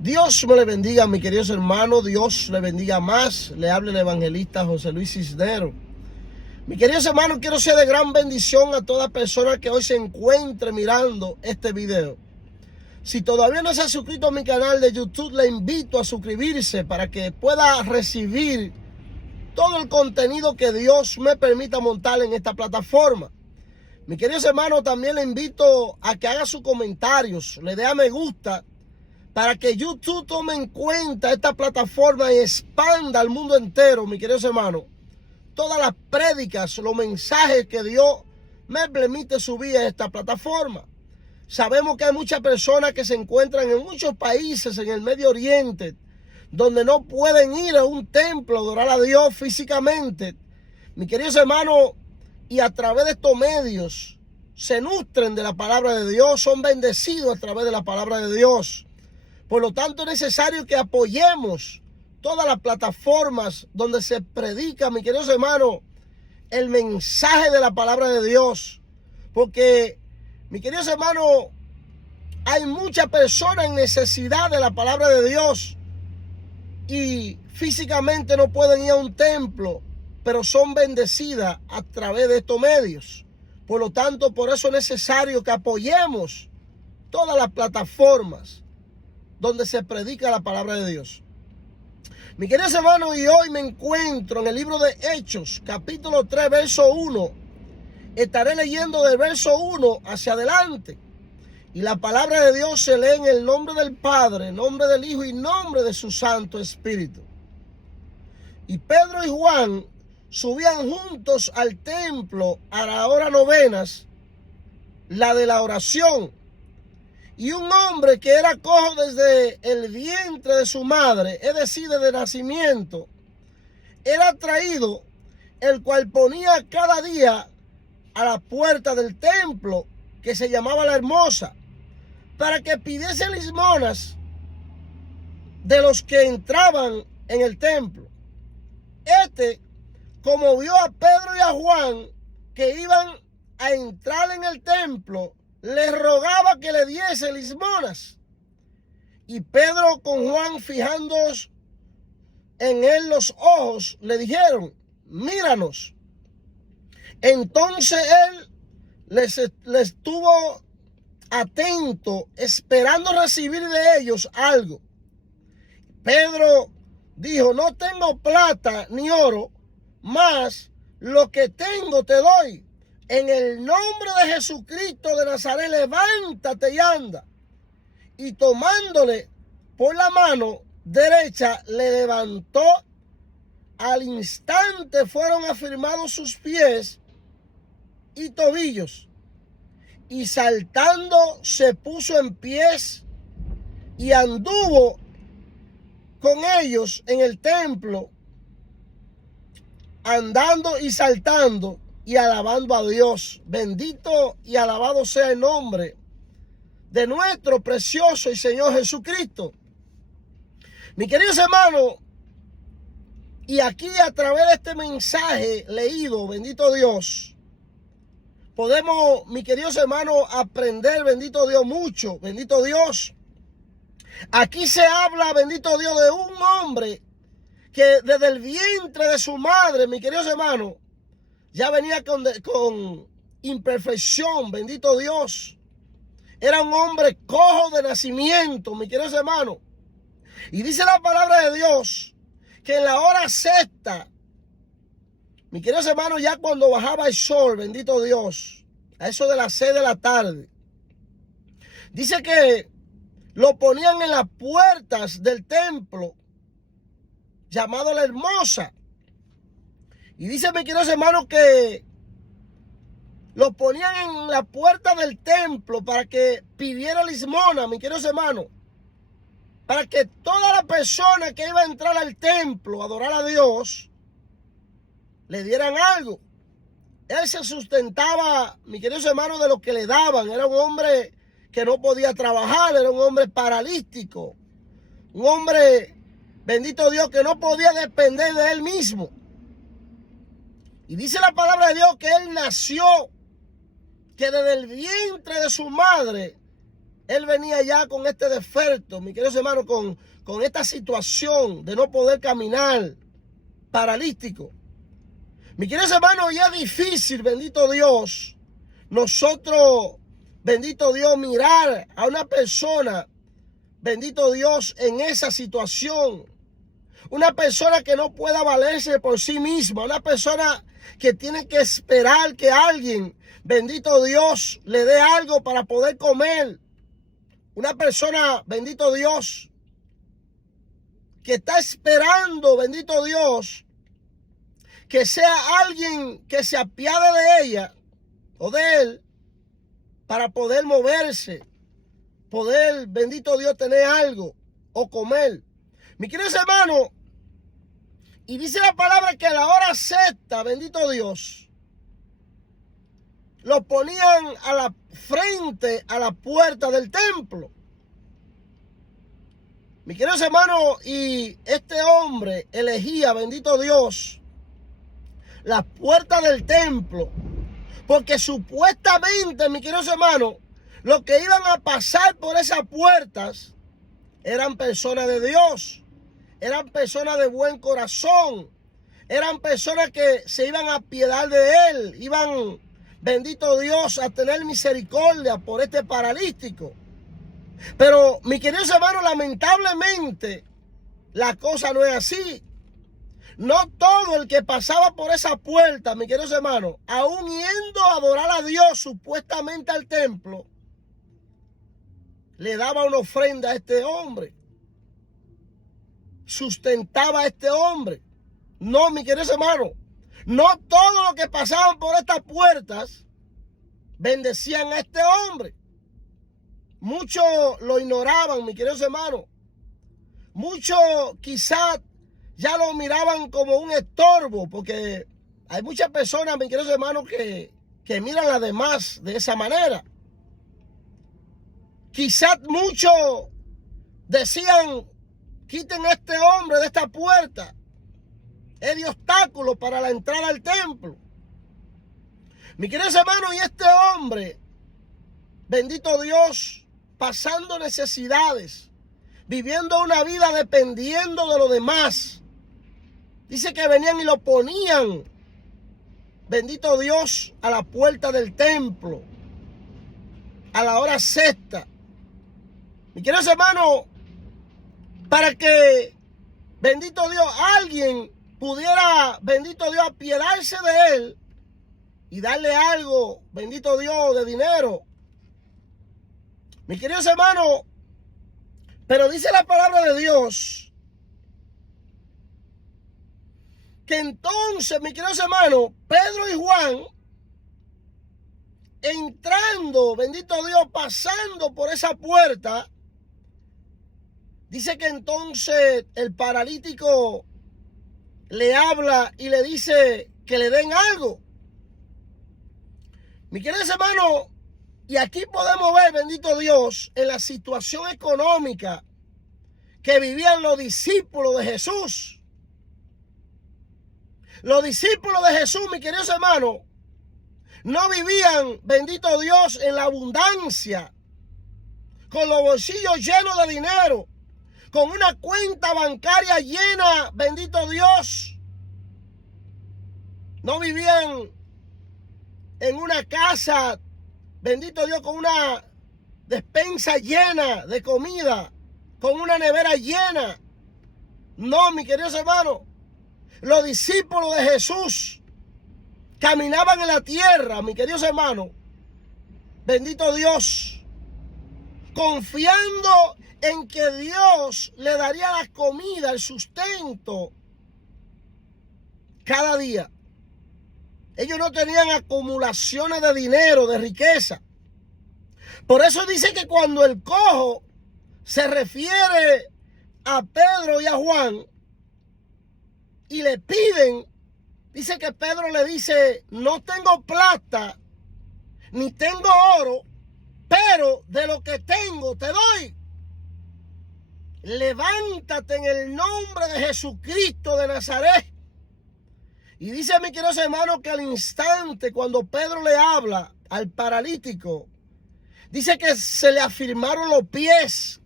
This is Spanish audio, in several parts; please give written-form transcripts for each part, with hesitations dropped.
Dios me le bendiga, mis queridos hermanos. Dios le bendiga más. Le habla el evangelista José Luis Cisneros. Mis queridos hermanos, quiero ser de gran bendición a toda persona que hoy se encuentre mirando este video. Si todavía no se ha suscrito a mi canal de YouTube, le invito a suscribirse para que pueda recibir todo el contenido que Dios me permita montar en esta plataforma. Mis queridos hermanos, también le invito a que haga sus comentarios, le dé a me gusta, para que YouTube tome en cuenta esta plataforma y expanda al mundo entero, mis queridos hermanos, todas las prédicas, los mensajes que Dios me permite subir a esta plataforma. Sabemos que hay muchas personas que se encuentran en muchos países en el Medio Oriente, donde no pueden ir a un templo a adorar a Dios físicamente. Mis queridos hermanos, y a través de estos medios se nutren de la palabra de Dios, son bendecidos a través de la palabra de Dios. Por lo tanto, es necesario que apoyemos todas las plataformas donde se predica, mis queridos hermanos, el mensaje de la palabra de Dios. Porque, mis queridos hermanos, hay muchas personas en necesidad de la palabra de Dios y físicamente no pueden ir a un templo, pero son bendecidas a través de estos medios. Por lo tanto, por eso es necesario que apoyemos todas las plataformas donde se predica la palabra de Dios. Mis queridos hermanos, y hoy me encuentro en el libro de Hechos, capítulo 3, verso 1. Estaré leyendo del verso 1 hacia adelante. Y la palabra de Dios se lee en el nombre del Padre, en nombre del Hijo y en nombre de su Santo Espíritu. Y Pedro y Juan subían juntos al templo a la hora novenas, la de la oración. Y un hombre que era cojo desde el vientre de su madre, es decir, desde nacimiento, era traído, el cual ponía cada día a la puerta del templo, que se llamaba La Hermosa, para que pidiese limosnas de los que entraban en el templo. Como vio a Pedro y a Juan que iban a entrar en el templo, le rogaba que le diese limosnas. Y Pedro con Juan, fijándose en él los ojos, le dijeron: míranos. Entonces él les estuvo atento, esperando recibir de ellos algo. Pedro dijo: no tengo plata ni oro, mas lo que tengo te doy. En el nombre de Jesucristo de Nazaret, levántate y anda. Y tomándole por la mano derecha, le levantó. Al instante fueron afirmados sus pies y tobillos. Y saltando se puso en pies y anduvo con ellos en el templo, andando y saltando y alabando a Dios. Bendito y alabado sea el nombre de nuestro precioso y Señor Jesucristo. Mis queridos hermanos, y aquí a través de este mensaje leído, bendito Dios, podemos, mis queridos hermanos, aprender, bendito Dios, mucho, bendito Dios. Aquí se habla, bendito Dios, de un hombre que desde el vientre de su madre, mis queridos hermanos, ya venía con imperfección, bendito Dios. Era un hombre cojo de nacimiento, mis queridos hermanos. Y dice la palabra de Dios que en la hora sexta, mis queridos hermanos, ya cuando bajaba el sol, bendito Dios, a eso de las 6 de la tarde, dice que lo ponían en las puertas del templo llamado La Hermosa. Y dice, mis queridos hermanos, que lo ponían en la puerta del templo para que pidiera limosna, mis queridos hermanos, para que toda la persona que iba a entrar al templo a adorar a Dios le dieran algo. Él se sustentaba, mis queridos hermanos, de lo que le daban. Era un hombre que no podía trabajar, era un hombre paralítico, un hombre, bendito Dios, que no podía depender de él mismo. Y dice la palabra de Dios que él nació, que desde el vientre de su madre él venía ya con este defecto, mi queridos hermanos, con esta situación de no poder caminar, paralítico. Mi queridos hermanos, ya es difícil, bendito Dios, nosotros, bendito Dios, mirar a una persona, bendito Dios, en esa situación. Una persona que no pueda valerse por sí misma, una persona que tiene que esperar que alguien, bendito Dios, le dé algo para poder comer. Una persona, bendito Dios, que está esperando, bendito Dios, que sea alguien que se apiade de ella o de él para poder moverse, poder, bendito Dios, tener algo o comer. Mi queridos hermanos, y dice la palabra que a la hora sexta, bendito Dios, lo ponían a la frente a la puerta del templo. Mi queridos hermanos, y este hombre elegía, bendito Dios, la puerta del templo, porque supuestamente, mis queridos hermanos, los que iban a pasar por esas puertas eran personas de Dios, eran personas de buen corazón, eran personas que se iban a apiadar de él, iban, bendito Dios, a tener misericordia por este paralítico. Pero, mis queridos hermanos, lamentablemente, la cosa no es así. No todo el que pasaba por esa puerta, mis queridos hermanos, aún yendo a adorar a Dios supuestamente al templo, le daba una ofrenda a este hombre. Sustentaba a este hombre. No, mis queridos hermanos, no todos los que pasaban por estas puertas bendecían a este hombre. Muchos lo ignoraban, mis queridos hermanos. Muchos quizás ya lo miraban como un estorbo, porque hay muchas personas, mis queridos hermanos, que miran a las demás de esa manera. Quizás muchos decían, quiten a este hombre de esta puerta. Es de obstáculo para la entrada al templo. Mis queridos hermanos, y este hombre, bendito Dios, pasando necesidades, viviendo una vida dependiendo de los demás. Dice que venían y lo ponían, bendito Dios, a la puerta del templo, a la hora sexta. Mis queridos hermanos, para que, bendito Dios, alguien pudiera, bendito Dios, apiadarse de él y darle algo, bendito Dios, de dinero. Mis queridos hermanos, pero dice la palabra de Dios que entonces, mis queridos hermanos, Pedro y Juan, entrando, bendito Dios, pasando por esa puerta, dice que entonces el paralítico le habla y le dice que le den algo. Mis queridos hermanos, y aquí podemos ver, bendito Dios, en la situación económica que vivían los discípulos de Jesús. Los discípulos de Jesús, mis queridos hermanos, no vivían, bendito Dios, en la abundancia, con los bolsillos llenos de dinero, con una cuenta bancaria llena, bendito Dios. No vivían en una casa, bendito Dios, con una despensa llena de comida, con una nevera llena. No, mis queridos hermanos, los discípulos de Jesús caminaban en la tierra, mis queridos hermanos, bendito Dios, confiando en que Dios le daría la comida, el sustento cada día. Ellos no tenían acumulaciones de dinero, de riqueza. Por eso dice que cuando el cojo se refiere a Pedro y a Juan y le piden, dice que Pedro le dice, no tengo plata ni tengo oro, pero de lo que tengo te doy. Levántate en el nombre de Jesucristo de Nazaret. Y dice a mis queridos hermanos que al instante cuando Pedro le habla al paralítico, Dice que se le afirmaron los pies.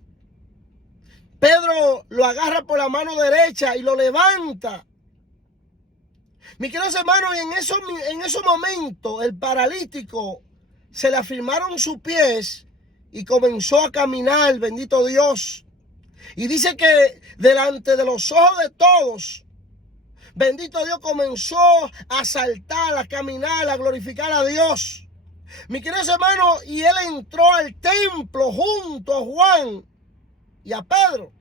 Pedro lo agarra por la mano derecha y lo levanta. Mis queridos hermanos, y en esos momentos el paralítico se le afirmaron sus pies y comenzó a caminar, bendito Dios. Y dice que delante de los ojos de todos, bendito Dios, comenzó a saltar, a caminar, a glorificar a Dios. Mis queridos hermanos, y él entró al templo junto a Juan y a Pedro.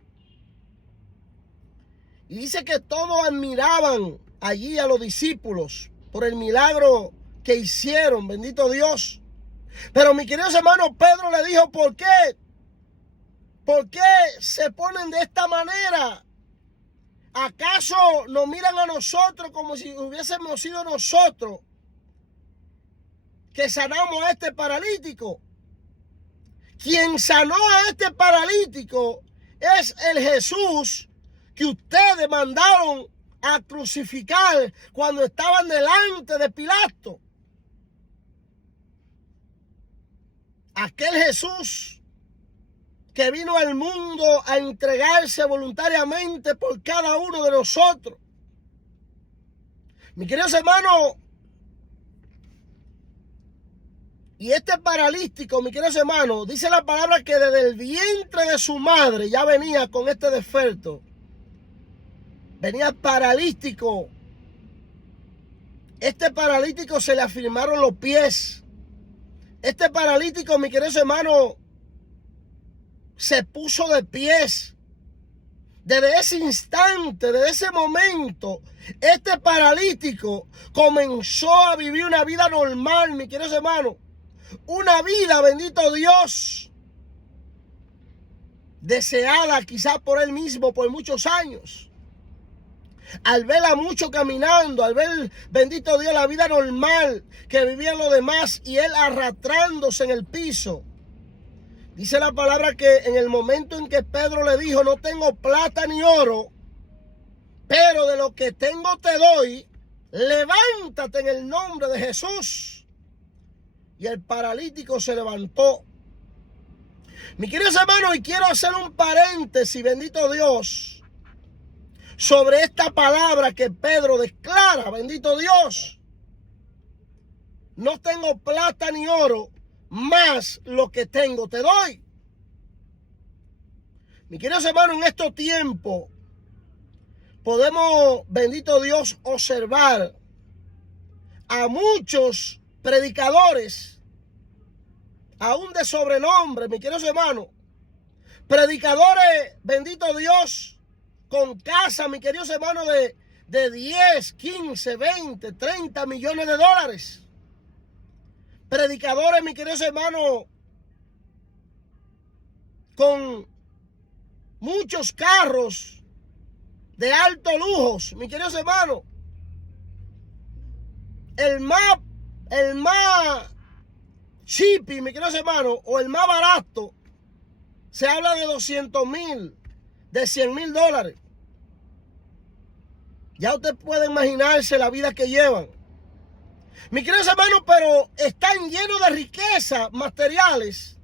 Y dice que todos admiraban allí a los discípulos por el milagro que hicieron, bendito Dios. Pero mis queridos hermanos, Pedro le dijo, ¿por qué? ¿Por qué se ponen de esta manera? ¿Acaso nos miran a nosotros como si hubiésemos sido nosotros que sanamos a este paralítico? Quien sanó a este paralítico es el Jesús que ustedes mandaron a crucificar cuando estaban delante de Pilato. Aquel Jesús que vino al mundo a entregarse voluntariamente por cada uno de nosotros. Mis queridos hermanos, y este paralítico, mis queridos hermanos, dice la palabra que desde el vientre de su madre ya venía con este defecto. Venía paralítico. Este paralítico se le afirmaron los pies. Este paralítico, mis queridos hermanos, se puso de pies. Desde ese instante, desde ese momento, este paralítico comenzó a vivir una vida normal, mis queridos hermanos. Una vida, bendito Dios, deseada quizás por él mismo por muchos años. Al ver a muchos caminando, al ver, bendito Dios, la vida normal que vivían los demás y él arrastrándose en el piso. Dice la palabra que en el momento en que Pedro le dijo, no tengo plata ni oro, pero de lo que tengo te doy, levántate en el nombre de Jesús. Y el paralítico se levantó. Mis queridos hermanos, y quiero hacer un paréntesis, bendito Dios, sobre esta palabra que Pedro declara, bendito Dios. No tengo plata ni oro, más lo que tengo te doy. Mis queridos hermanos, en estos tiempos podemos, bendito Dios, observar a muchos predicadores, aún de sobrenombre, mis queridos hermanos, predicadores, bendito Dios, con casa, mis queridos hermanos, de 10, 15, 20, 30 millones de dólares. Predicadores, mis queridos hermanos, con muchos carros de alto lujos, mis queridos hermanos. El más chipi, mis queridos hermanos, o el más barato, se habla de 200,000, de 100,000 dólares. Ya usted puede imaginarse la vida que llevan. Mis queridos hermanos, pero están llenos de riquezas materiales.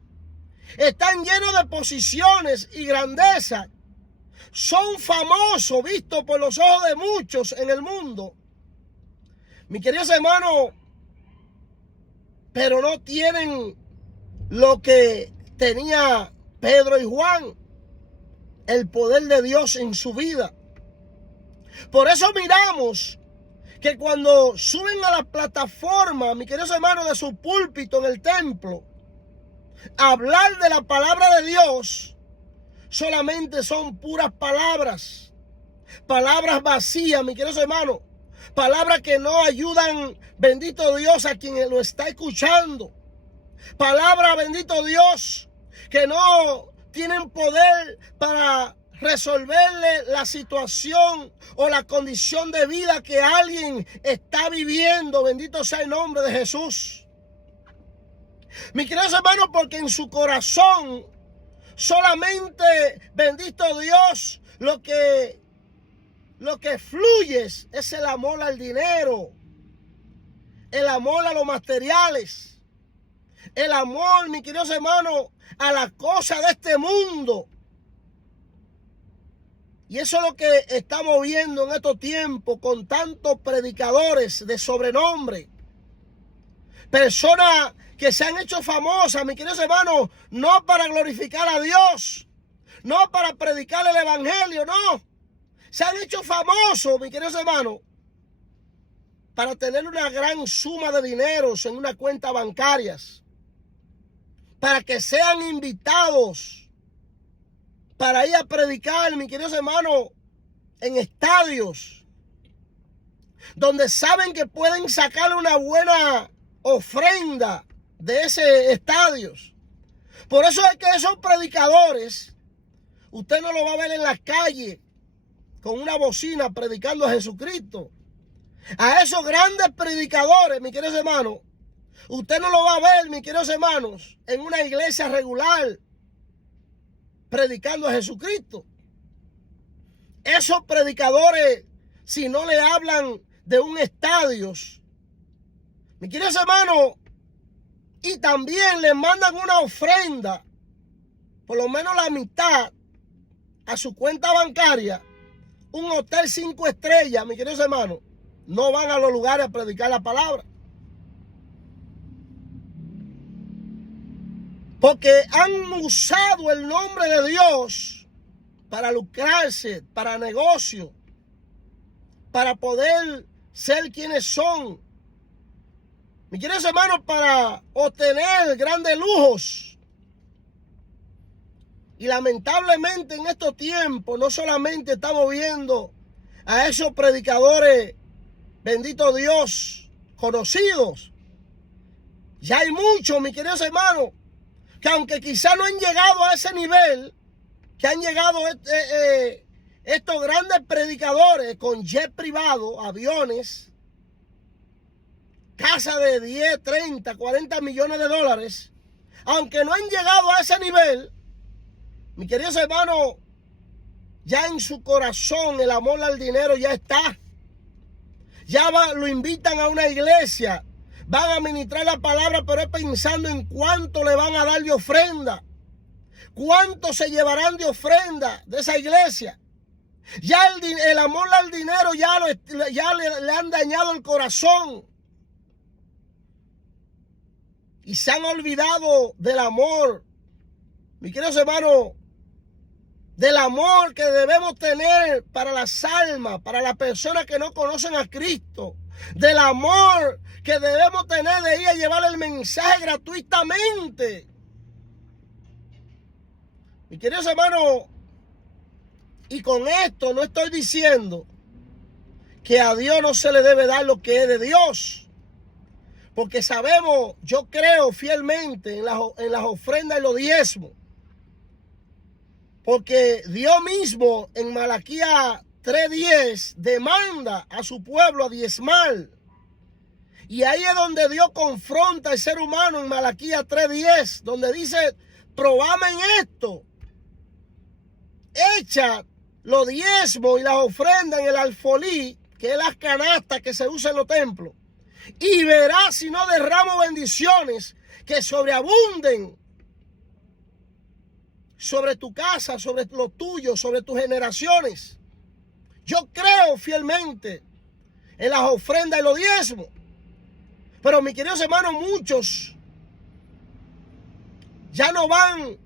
Están llenos de posiciones y grandeza. Son famosos, vistos por los ojos de muchos en el mundo. Mis queridos hermanos, pero no tienen lo que tenía Pedro y Juan, el poder de Dios en su vida. Por eso miramos que cuando suben a la plataforma, mis queridos hermanos, de su púlpito en el templo, a hablar de la palabra de Dios, solamente son puras palabras. Palabras vacías, mis queridos hermanos. Palabras que no ayudan, bendito Dios, a quien lo está escuchando. Palabras, bendito Dios, que no tienen poder para resolverle la situación o la condición de vida que alguien está viviendo. Bendito sea el nombre de Jesús. Mis queridos hermanos, porque en su corazón solamente, bendito Dios, lo que fluye es el amor al dinero, el amor a los materiales. el amor, mis queridos hermanos, a las cosas de este mundo. Y eso es lo que estamos viendo en estos tiempos con tantos predicadores de sobrenombre. Personas que se han hecho famosas, mis queridos hermanos, no para glorificar a Dios, no para predicar el evangelio, no. Se han hecho famosos, mis queridos hermanos, para tener una gran suma de dineros en una cuenta bancarias, para que sean invitados para ir a predicar, mis queridos hermanos, en estadios, donde saben que pueden sacar una buena ofrenda de ese estadios. Por eso es que esos predicadores, usted no lo va a ver en las calles con una bocina predicando a Jesucristo. A esos grandes predicadores, mis queridos hermanos, usted no lo va a ver, mis queridos hermanos, en una iglesia regular predicando a Jesucristo. Esos predicadores, si no le hablan de un estadio, mis queridos hermanos, y también le mandan una ofrenda, por lo menos la mitad, a su cuenta bancaria, un hotel 5 estrellas, mis queridos hermanos, no van a los lugares a predicar la palabra. Porque han usado el nombre de Dios para lucrarse, para negocio, para poder ser quienes son. Mis queridos hermanos, para obtener grandes lujos. Y lamentablemente en estos tiempos no solamente estamos viendo a esos predicadores, bendito Dios, conocidos. Ya hay muchos, mis queridos hermanos, que aunque quizá no han llegado a ese nivel, que han llegado estos grandes predicadores con jet privado, aviones, casa de 10, 30, 40 millones de dólares, aunque no han llegado a ese nivel, mis queridos hermanos, ya en su corazón el amor al dinero ya está. Ya lo invitan a una iglesia, van a ministrar la palabra, pero es pensando en cuánto le van a dar de ofrenda, cuánto se llevarán de ofrenda de esa iglesia. Ya el amor al dinero ya le han dañado el corazón. Y se han olvidado del amor, mis queridos hermanos, del amor que debemos tener para las almas, para las personas que no conocen a Cristo, del amor que debemos tener de ir a llevar el mensaje gratuitamente. Mis queridos hermanos, y con esto no estoy diciendo que a Dios no se le debe dar lo que es de Dios. Porque sabemos, yo creo fielmente en las ofrendas y los diezmos. Porque Dios mismo en Malaquías 3:10 demanda a su pueblo a diezmar. Y ahí es donde Dios confronta al ser humano en Malaquías 3:10, donde dice, probame en esto. Echa los diezmos y las ofrendas en el alfolí, que es las canastas que se usan en los templos. Y verás si no derramo bendiciones que sobreabunden sobre tu casa, sobre los tuyos, sobre tus generaciones. Yo creo fielmente en las ofrendas y los diezmos. Pero mis queridos hermanos, muchos ya no van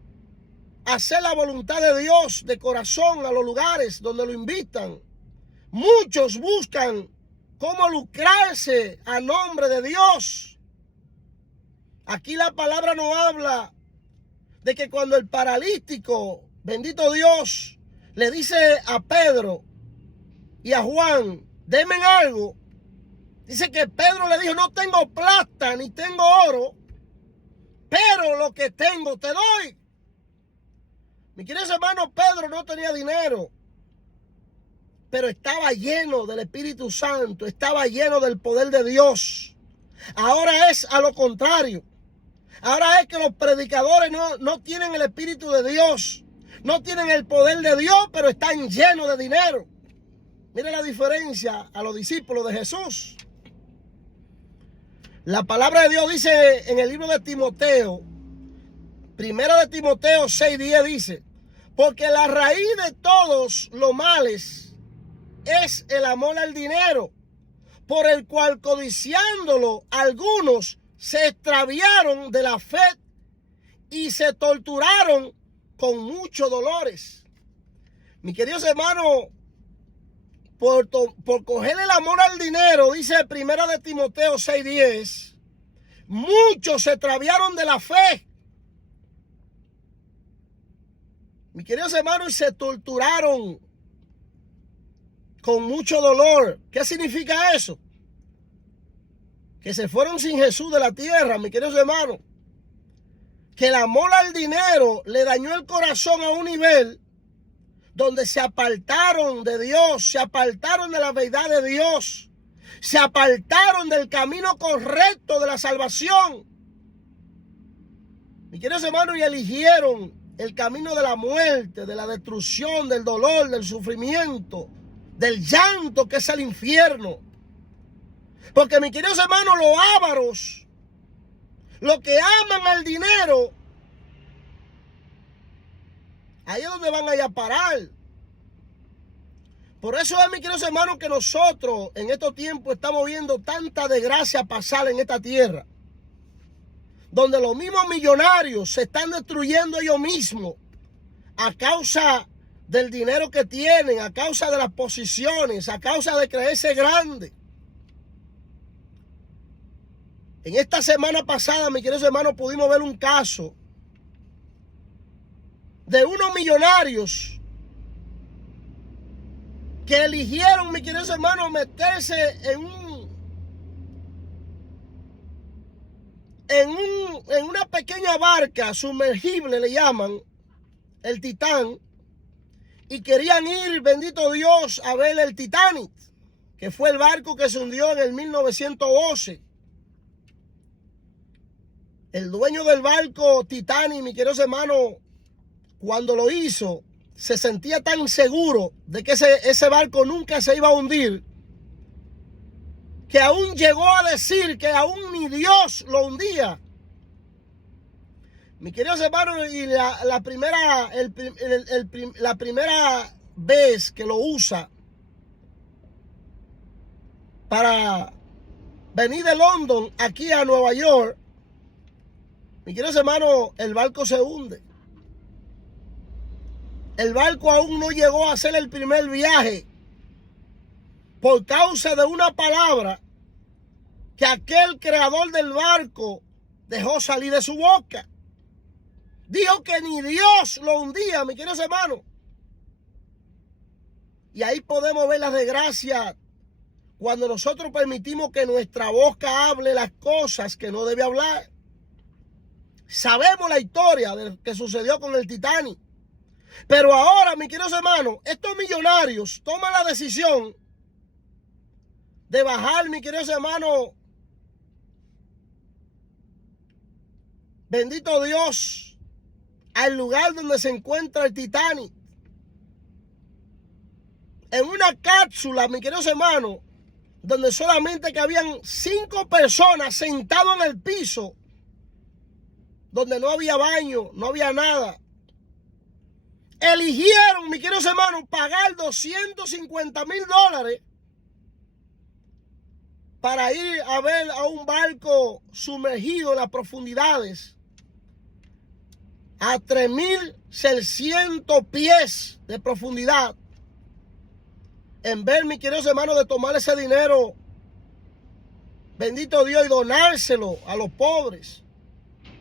a hacer la voluntad de Dios de corazón a los lugares donde lo invitan. Muchos buscan cómo lucrarse a nombre de Dios. Aquí la palabra nos habla de que cuando el paralítico, bendito Dios, le dice a Pedro y a Juan, denme algo, dice que Pedro le dijo, no tengo plata ni tengo oro, pero lo que tengo te doy. Mi querido hermano, Pedro no tenía dinero, pero estaba lleno del Espíritu Santo, estaba lleno del poder de Dios. Ahora es a lo contrario. Ahora es que los predicadores no tienen el Espíritu de Dios, no tienen el poder de Dios, pero están llenos de dinero. Mire la diferencia a los discípulos de Jesús. La palabra de Dios dice en el libro de Timoteo, primera de Timoteo 6:10 dice, porque la raíz de todos los males es el amor al dinero, por el cual codiciándolo algunos se extraviaron de la fe y se torturaron con muchos dolores. Mis queridos hermanos, por coger el amor al dinero, dice primera de Timoteo 6:10, muchos se extraviaron de la fe. Mis queridos hermanos, y se torturaron con mucho dolor. ¿Qué significa eso? Que se fueron sin Jesús de la tierra, mis queridos hermanos. Que el amor al dinero le dañó el corazón a un nivel donde se apartaron de Dios, se apartaron de la verdad de Dios, se apartaron del camino correcto de la salvación. Mis queridos hermanos, y eligieron el camino de la muerte, de la destrucción, del dolor, del sufrimiento, del llanto que es el infierno. Porque mis queridos hermanos, los ávaros, los que aman al dinero, ahí es donde van a ir a parar. Por eso es, mis queridos hermanos, que nosotros en estos tiempos estamos viendo tanta desgracia pasar en esta tierra, donde los mismos millonarios se están destruyendo ellos mismos a causa del dinero que tienen, a causa de las posiciones, a causa de creerse grande. En esta semana pasada, mis queridos hermanos, pudimos ver un caso de unos millonarios que eligieron, mis queridos hermanos, meterse en una pequeña barca sumergible, le llaman, el Titán, y querían ir, bendito Dios, a ver el Titanic, que fue el barco que se hundió en el 1912. El dueño del barco Titanic, mis queridos hermanos, cuando lo hizo, se sentía tan seguro de que ese barco nunca se iba a hundir, que aún llegó a decir que aún ni Dios lo hundía. Mis queridos hermanos, y la primera vez que lo usa para venir de London aquí a Nueva York, mis queridos hermanos, el barco se hunde. El barco aún no llegó a hacer el primer viaje por causa de una palabra que aquel creador del barco dejó salir de su boca. Dijo que ni Dios lo hundía, mis queridos hermanos. Y ahí podemos ver las desgracias cuando nosotros permitimos que nuestra boca hable las cosas que no debe hablar. Sabemos la historia de lo que sucedió con el Titanic. Pero ahora, mis queridos hermanos, estos millonarios toman la decisión de bajar, mis queridos hermanos, bendito Dios, al lugar donde se encuentra el Titanic. En una cápsula, mis queridos hermanos, donde solamente cabían 5 personas sentadas en el piso, donde no había baño, no había nada. Eligieron, mis queridos hermanos, pagar $250,000 para ir a ver a un barco sumergido en las profundidades a 3,600 pies de profundidad. En ver, mis queridos hermanos, de tomar ese dinero, bendito Dios, y donárselo a los pobres,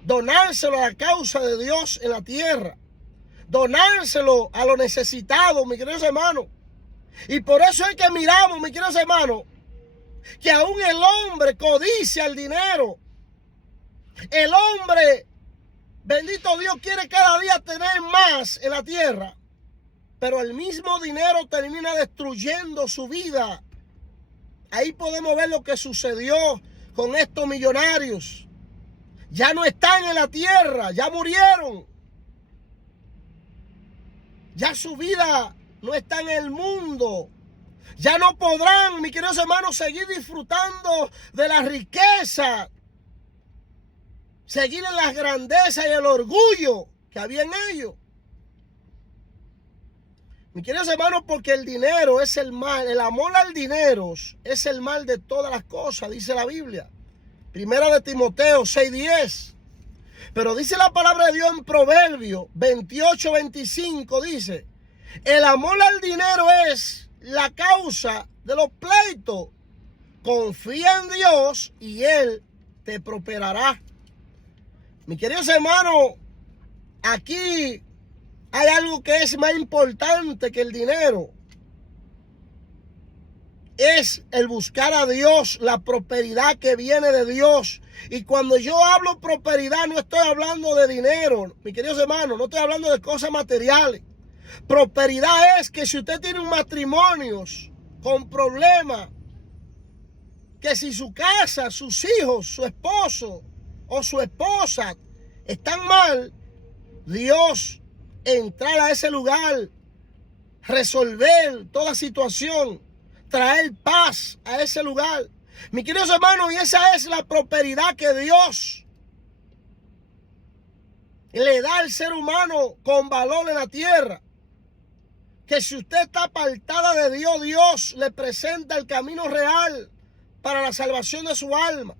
donárselo a la causa de Dios en la tierra, donárselo a los necesitados, mis queridos hermanos. Y por eso es que miramos, mis queridos hermanos, que aún el hombre codicia el dinero. El hombre, bendito Dios, quiere cada día tener más en la tierra, pero el mismo dinero termina destruyendo su vida. Ahí podemos ver lo que sucedió con estos millonarios. Ya no están en la tierra, ya murieron. Ya su vida no está en el mundo. Ya no podrán, mis queridos hermanos, seguir disfrutando de la riqueza, seguir en las grandezas y el orgullo que había en ellos. Mis queridos hermanos, porque el dinero es el mal, el amor al dinero es el mal de todas las cosas, dice la Biblia. Primera de Timoteo 6:10. Pero dice la palabra de Dios en Proverbios 28:25, dice: el amor al dinero es la causa de los pleitos. Confía en Dios y Él te prosperará. Mis queridos hermanos, aquí hay algo que es más importante que el dinero. Es el buscar a Dios, la prosperidad que viene de Dios. Y cuando yo hablo prosperidad, no estoy hablando de dinero, mis queridos hermanos, no estoy hablando de cosas materiales. Prosperidad es que si usted tiene un matrimonio con problemas, que si su casa, sus hijos, su esposo o su esposa están mal, Dios entrar a ese lugar, resolver toda situación, traer paz a ese lugar. Mis queridos hermanos, y esa es la prosperidad que Dios le da al ser humano con valor en la tierra. Que si usted está apartada de Dios, Dios le presenta el camino real para la salvación de su alma.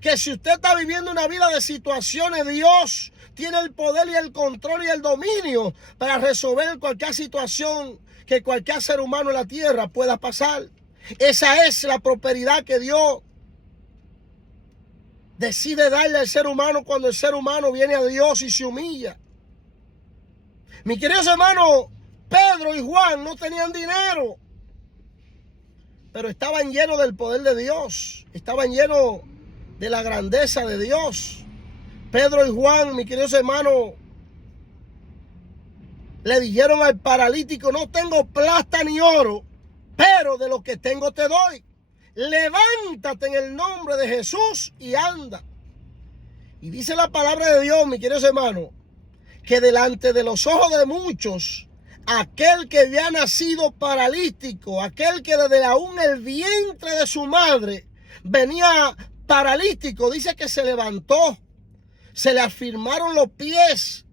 Que si usted está viviendo una vida de situaciones, Dios tiene el poder y el control y el dominio para resolver cualquier situación que cualquier ser humano en la tierra pueda pasar. Esa es la prosperidad que Dios decide darle al ser humano cuando el ser humano viene a Dios y se humilla. Mis queridos hermanos, Pedro y Juan no tenían dinero, pero estaban llenos del poder de Dios, estaban llenos de la grandeza de Dios. Pedro y Juan, mis queridos hermanos, le dijeron al paralítico: no tengo plata ni oro, pero de lo que tengo te doy. Levántate en el nombre de Jesús y anda. Y dice la palabra de Dios, mis queridos hermanos, que delante de los ojos de muchos, aquel que había nacido paralítico, aquel que desde aún el vientre de su madre venía paralítico, dice que se levantó, se le afirmaron los pies,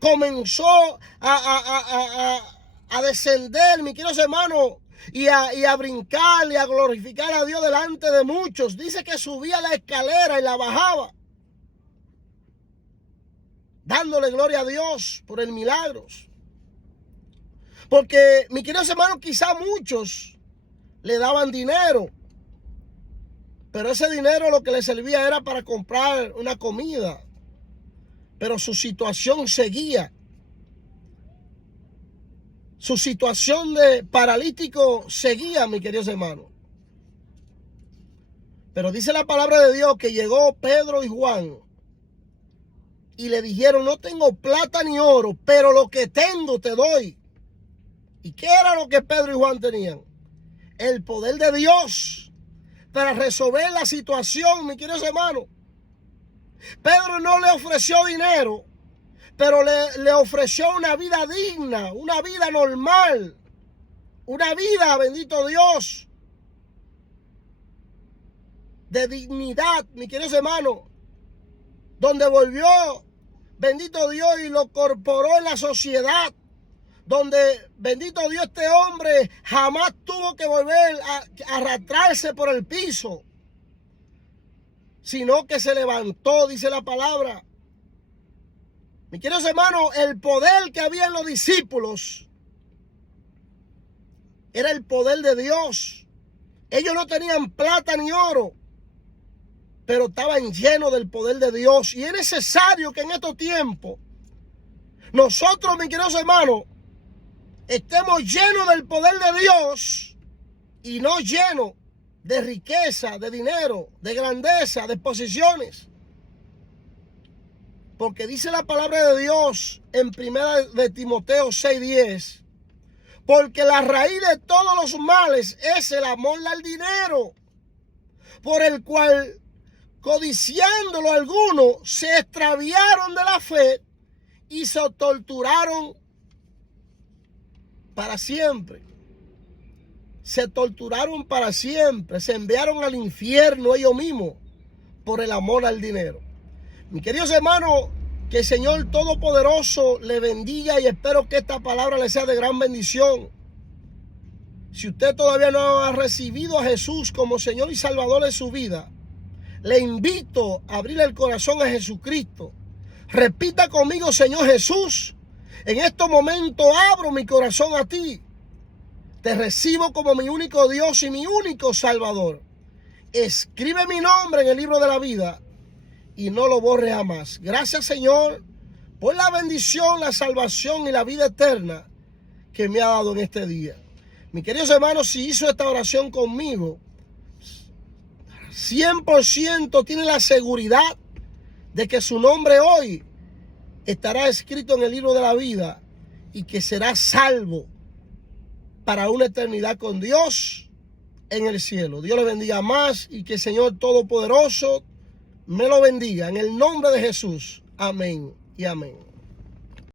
comenzó a descender, mis queridos hermanos, y a brincar y a glorificar a Dios delante de muchos. Dice que subía la escalera y la bajaba, dándole gloria a Dios por el milagros. Porque, mis queridos hermanos, quizá muchos le daban dinero, pero ese dinero lo que le servía era para comprar una comida. Pero su situación seguía. Su situación de paralítico seguía, mis queridos hermanos. Pero dice la palabra de Dios que llegó Pedro y Juan y le dijeron: no tengo plata ni oro, pero lo que tengo te doy. ¿Y qué era lo que Pedro y Juan tenían? El poder de Dios para resolver la situación, mis queridos hermanos. Pedro no le ofreció dinero, pero le ofreció una vida digna, una vida normal, una vida, bendito Dios, de dignidad, mis queridos hermanos, donde volvió, bendito Dios, y lo incorporó en la sociedad, donde, bendito Dios, este hombre jamás tuvo que volver a arrastrarse por el piso, sino que se levantó, dice la palabra. Mis queridos hermanos, el poder que había en los discípulos era el poder de Dios. Ellos no tenían plata ni oro, pero estaban llenos del poder de Dios. Y es necesario que en estos tiempos nosotros, mis queridos hermanos, estemos llenos del poder de Dios y no llenos de riqueza, de dinero, de grandeza, de posiciones. Porque dice la palabra de Dios en Primera de Timoteo 6:10, porque la raíz de todos los males es el amor al dinero, por el cual, codiciándolo algunos, se extraviaron de la fe y se torturaron para siempre. se torturaron para siempre, se enviaron al infierno ellos mismos por el amor al dinero. Mis queridos hermanos, que el Señor Todopoderoso le bendiga y espero que esta palabra le sea de gran bendición. Si usted todavía no ha recibido a Jesús como Señor y Salvador de su vida, le invito a abrir el corazón a Jesucristo. Repita conmigo: Señor Jesús, en estos momentos abro mi corazón a ti. Te recibo como mi único Dios y mi único Salvador. Escribe mi nombre en el libro de la vida y no lo borres jamás. Gracias, Señor, por la bendición, la salvación y la vida eterna que me ha dado en este día. Mis queridos hermanos, si hizo esta oración conmigo, 100% tiene la seguridad de que su nombre hoy estará escrito en el libro de la vida y que será salvo para una eternidad con Dios en el cielo. Dios le bendiga más y que el Señor Todopoderoso me lo bendiga. En el nombre de Jesús. Amén y amén.